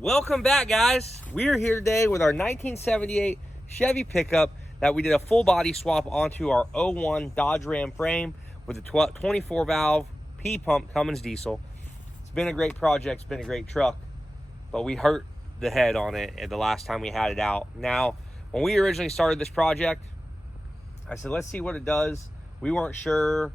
Welcome back, guys. We're here today with our 1978 Chevy pickup that we did a full body swap onto our 01 Dodge Ram frame with a 24 valve P-pump Cummins diesel. It's been a great project, it's been a great truck, but we hurt the head on it the last time we had it out. Now, when we originally started this project, I said, let's see what it does. We weren't sure.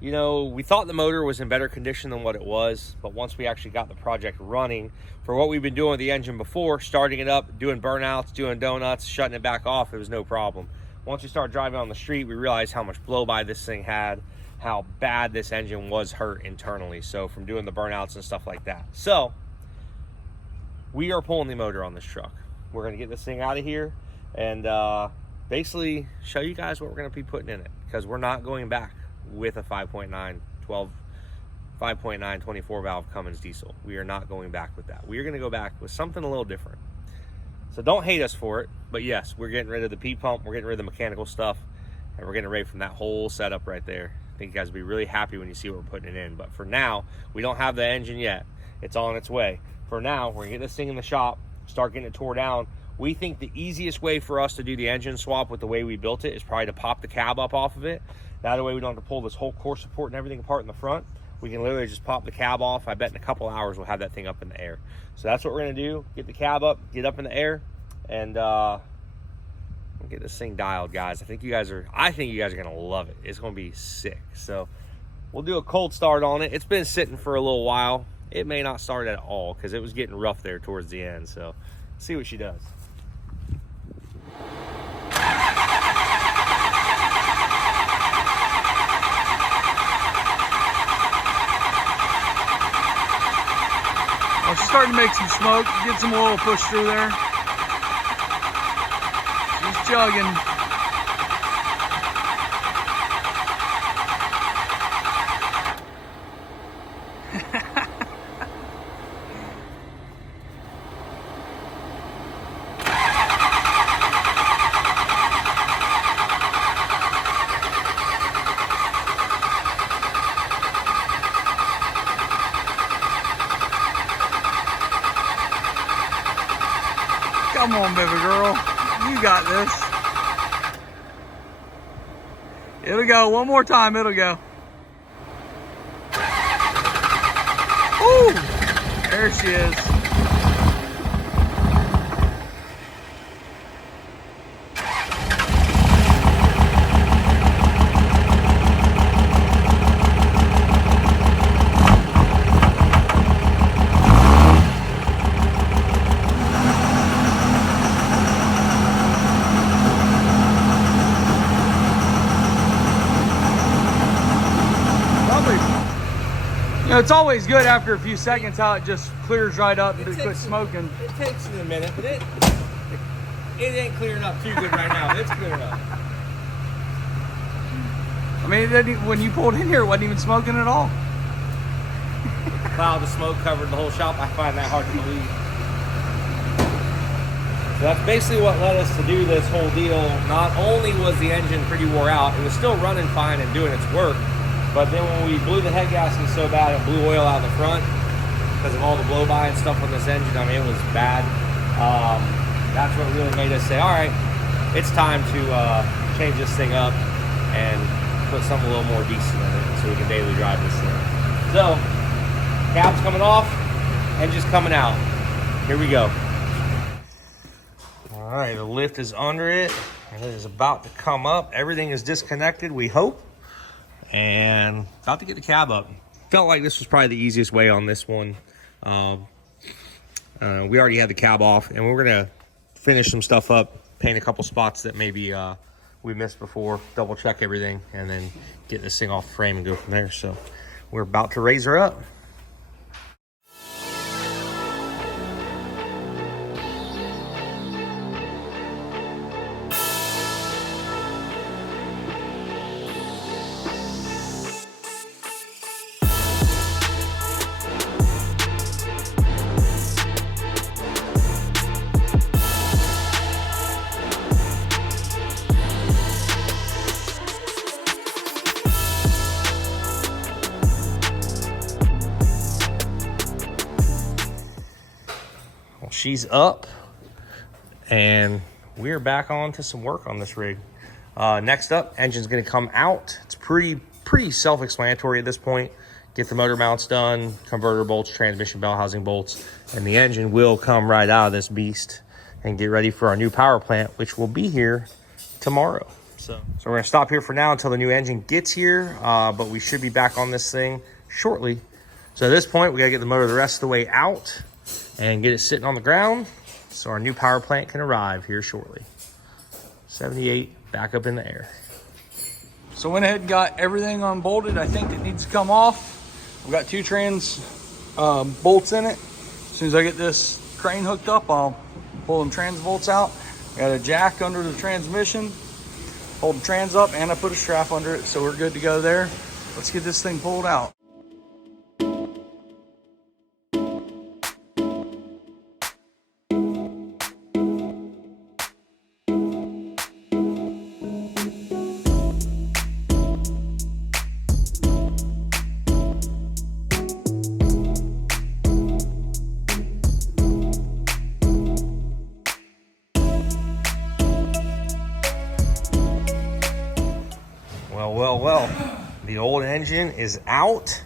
You know, we thought the motor was in better condition than what it was, but once we actually got the project running, for what we've been doing with the engine before, starting it up, doing burnouts, doing donuts, shutting it back off, it was no problem. Once we started driving on the street, we realized how much blow-by this thing had, how bad this engine was hurt internally, so from doing the burnouts and stuff like that. So, we are pulling the motor on this truck. We're going to get this thing out of here and basically show you guys what we're going to be putting in it, because we're not going back with a 5.9 24 valve Cummins diesel. We are not going back with that. We are going to go back with something a little different. So don't hate us for it, but yes, we're getting rid of the P-pump, we're getting rid of the mechanical stuff, and we're getting away from that whole setup right there. I think you guys will be really happy when you see what we're putting it in. But for now, we don't have the engine yet. It's on its way. For now, we're going to get this thing in the shop, start getting it tore down. We think the easiest way for us to do the engine swap with the way we built it is probably to pop the cab up off of it. That way we don't have to pull this whole core support and everything apart in the front. We can literally just pop the cab off. I bet in a couple hours we'll have that thing up in the air. So that's what we're gonna do. Get the cab up, get up in the air, and get this thing dialed, guys. I think you guys are gonna love it. It's gonna be sick. So we'll do a cold start on it. It's been sitting for a little while. It may not start at all because it was getting rough there towards the end. So let's see what she does. She's starting to make some smoke, get some oil pushed through there. She's chugging. Come on, baby girl. You got this. It'll go. One more time, it'll go. Ooh! There she is. You know, it's always good after a few seconds how it just clears right up and quits smoking. It takes a minute, but it ain't clearing up too good right now. It's clearing up. I mean, when you pulled in here, it wasn't even smoking at all. Cloud of smoke covered the whole shop. I find that hard to believe. So that's basically what led us to do this whole deal. Not only was the engine pretty wore out, it was still running fine and doing its work. But then when we blew the head gasket so bad, it blew oil out the front because of all the blow-by and stuff on this engine. I mean, it was bad. That's what really made us say, all right, it's time to change this thing up and put something a little more decent in it so we can daily drive this thing. So, cab's coming off, engine's coming out. Here we go. All right, the lift is under it, and it is about to come up. Everything is disconnected, we hope. And about to get the cab up. Felt like this was probably the easiest way on this one. We already had the cab off, and we're gonna finish some stuff up, paint a couple spots that maybe we missed before, double check everything, and then get this thing off the frame and go from there. So we're about to raise her up. Well, she's up, and we're back on to some work on this rig. Next up, engine's gonna come out. It's pretty self-explanatory at this point. Get the motor mounts done, converter bolts, transmission bell housing bolts, and the engine will come right out of this beast and get ready for our new power plant, which will be here tomorrow. So we're gonna stop here for now until the new engine gets here, but we should be back on this thing shortly. So at this point, we gotta get the motor the rest of the way out and get it sitting on the ground so our new power plant can arrive here shortly. 78 back up in the air. So went ahead and got everything unbolted. I think it needs to come off. We've got 2 trans bolts in it. As soon as I get this crane hooked up, I'll pull them trans bolts out. Got a jack under the transmission, hold the trans up, and I put a strap under it, so we're good to go there. Let's get this thing pulled out. Well, the old engine is out.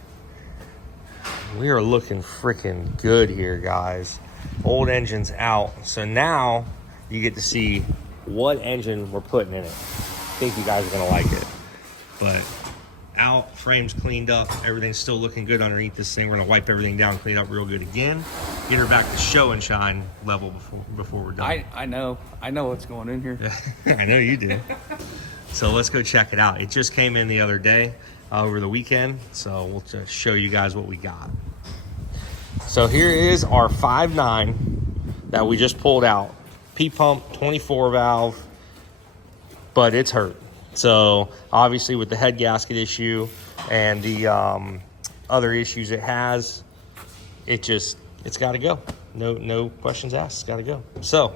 We are looking freaking good here, guys. Old engine's out. So now you get to see what engine we're putting in it. I think you guys are gonna like it. But out, frame's cleaned up, everything's still looking good underneath this thing. We're gonna wipe everything down, clean it up real good again. Get her back to show and shine level before we're done. I know what's going in here. I know you do. So let's go check it out. It just came in the other day, over the weekend. So we'll just show you guys what we got. So here is our 5.9 that we just pulled out. P-pump, 24 valve, but it's hurt. So obviously with the head gasket issue and the other issues it has, it's gotta go. No questions asked, it's gotta go. So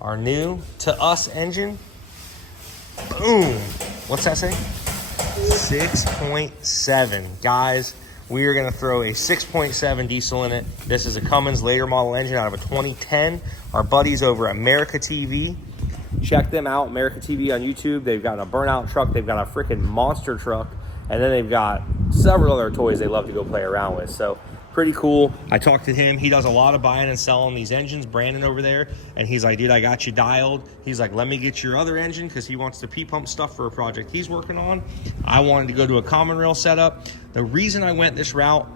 our new to us engine, boom. What's that say? 6.7. Guys, we are going to throw a 6.7 diesel in it. This is a Cummins later model engine out of a 2010. Our buddies over at America TV. Check them out, America TV on YouTube. They've got a burnout truck. They've got a freaking monster truck. And then they've got several other toys they love to go play around with. So pretty cool. I talked to him. He does a lot of buying and selling these engines, Brandon over there. And he's like, dude, I got you dialed. He's like, let me get your other engine, because he wants the P-pump stuff for a project he's working on. I wanted to go to a common rail setup. The reason I went this route,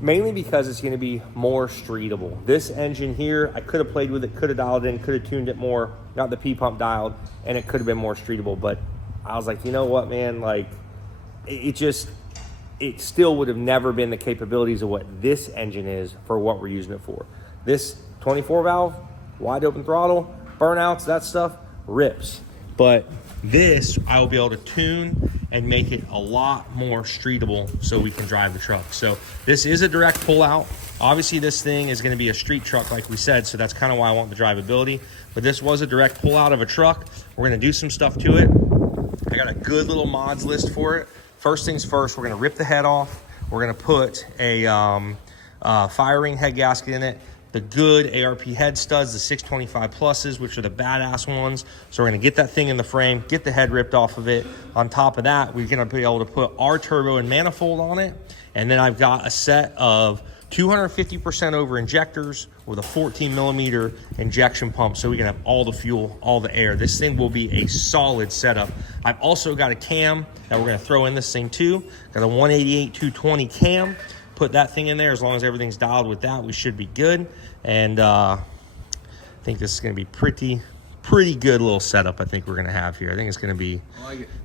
mainly because it's going to be more streetable. This engine here, I could have played with it, could have dialed in, could have tuned it more, got the P-pump dialed, and it could have been more streetable. But I was like, you know what, man, like it still would have never been the capabilities of what this engine is for what we're using it for. This 24 valve, wide open throttle, burnouts, that stuff rips. But this, I will be able to tune and make it a lot more streetable so we can drive the truck. So this is a direct pull out. Obviously this thing is gonna be a street truck like we said, so that's kind of why I want the drivability. But this was a direct pull out of a truck. We're gonna do some stuff to it. I got a good little mods list for it. First things first, we're gonna rip the head off. We're gonna put a fire ring head gasket in it. The good ARP head studs, the 625 pluses, which are the badass ones. So we're gonna get that thing in the frame, get the head ripped off of it. On top of that, we're gonna be able to put our turbo and manifold on it. And then I've got a set of 250% over injectors with a 14 millimeter injection pump, so we can have all the fuel, all the air. This thing will be a solid setup. I've also got a cam that we're gonna throw in this thing too. Got a 188-220 cam. Put that thing in there. As long as everything's dialed with that, we should be good. And I think this is gonna be pretty good little setup I think we're gonna have here. I think it's gonna be,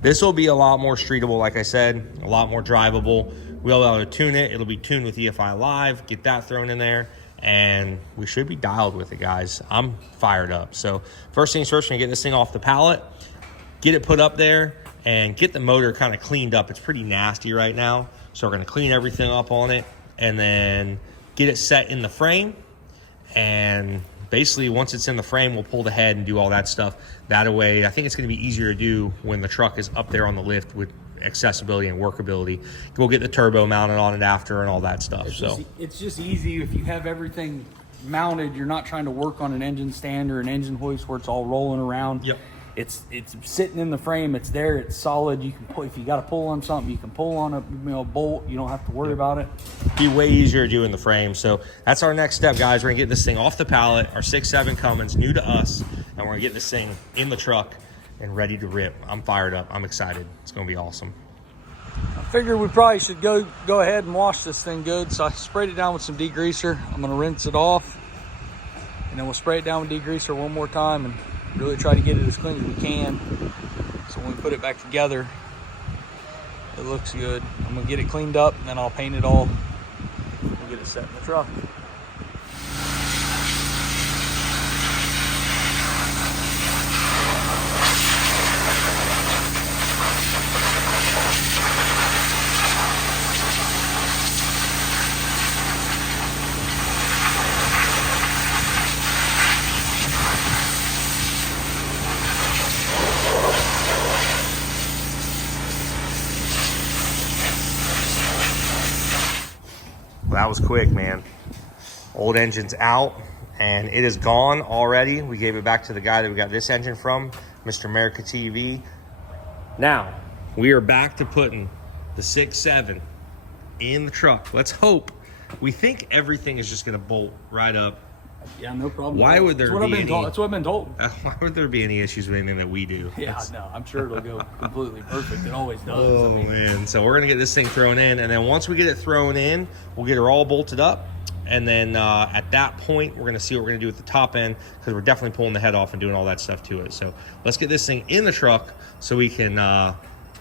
this will be a lot more streetable, like I said, a lot more drivable. We'll be able to tune it. It'll be tuned with EFI Live, get that thrown in there, and we should be dialed with it, guys. I'm fired up. So first things first, we're gonna get this thing off the pallet, get it put up there, and get the motor kind of cleaned up. It's pretty nasty right now. So we're gonna clean everything up on it and then get it set in the frame. And basically once it's in the frame, we'll pull the head and do all that stuff. That way, I think it's gonna be easier to do when the truck is up there on the lift with accessibility and workability. We'll get the turbo mounted on it after and all that stuff. It's just easy if you have everything mounted, you're not trying to work on an engine stand or an engine hoist where it's all rolling around. Yep. It's sitting in the frame. It's there. It's solid. You can pull, if you got to pull on something, you can pull on a bolt. You don't have to worry about it. Be way easier to do in the frame. So that's our next step, guys. We're gonna get this thing off the pallet, our 6.7 Cummins, new to us, and we're gonna get this thing in the truck and ready to rip. I'm fired up. I'm excited. It's gonna be awesome. I figured we probably should go ahead and wash this thing good. So I sprayed it down with some degreaser. I'm gonna rinse it off, and then we'll spray it down with degreaser one more time and really try to get it as clean as we can. So when we put it back together, it looks good. I'm gonna get it cleaned up and then I'll paint it all. We'll get it set in the truck. Well, that was quick, man. Old engine's out and it is gone already. We gave it back to the guy that we got this engine from, Mr. America TV. Now, we are back to putting the 6.7 in the truck. Let's hope. We think everything is just gonna bolt right up. Yeah, no problem. Why would there be any? That's what I've been told. Why would there be any issues with anything that we do? Yeah, no, I'm sure it'll go completely perfect. It always does. Oh, man. So we're going to get this thing thrown in. And then once we get it thrown in, we'll get her all bolted up. And then at that point, we're going to see what we're going to do with the top end, because we're definitely pulling the head off and doing all that stuff to it. So let's get this thing in the truck so we can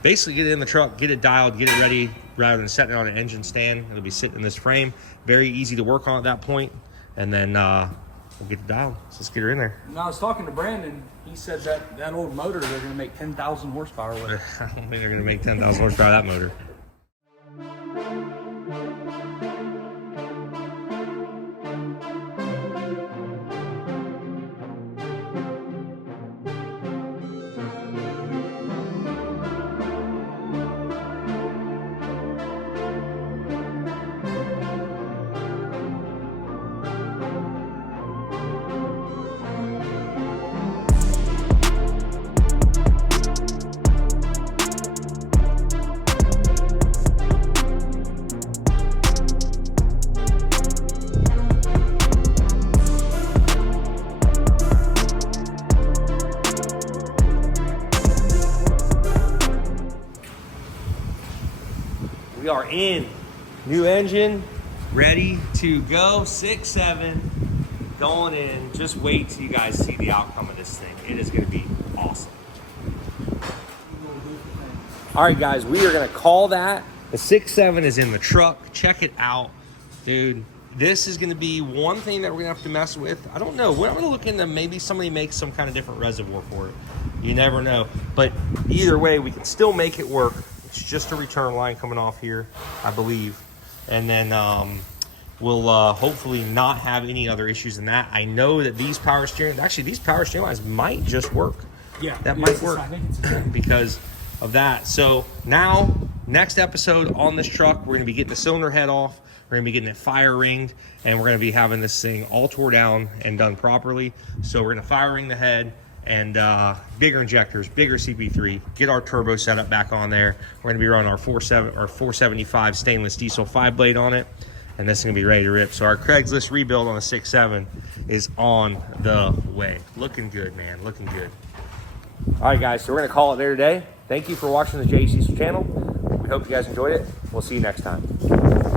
basically get it in the truck, get it dialed, get it ready, rather than setting it on an engine stand. It'll be sitting in this frame. Very easy to work on at that point. And then we'll get it dialed. So let's get her in there. Now, I was talking to Brandon. He said that old motor, they're going to make 10,000 horsepower with it. I don't think they're going to make 10,000 horsepower out of that motor. We are in. New engine, ready to go. 6.7, going in. Just wait till you guys see the outcome of this thing. It is going to be awesome. All right, guys, we are going to call that. The 6.7 is in the truck. Check it out. Dude, this is going to be one thing that we're going to have to mess with. I don't know. We're going to look into maybe somebody makes some kind of different reservoir for it. You never know. But either way, we can still make it work. It's just a return line coming off here, I believe. And then we'll hopefully not have any other issues than that. I know that these power steering lines might just work. Yeah, that might work because of that. So now, next episode on this truck, we're going to be getting the cylinder head off. We're going to be getting it fire ringed, and we're going to be having this thing all tore down and done properly. So we're going to fire ring the head and bigger injectors, bigger CP3, get our turbo setup back on there. We're going to be running our 475 stainless diesel 5-blade on it, and this is going to be ready to rip. So our Craigslist rebuild on the 6.7 is on the way. Looking good, man, looking good. All right, guys, so we're going to call it there today. Thank you for watching the JC's channel. We hope you guys enjoyed it. We'll see you next time.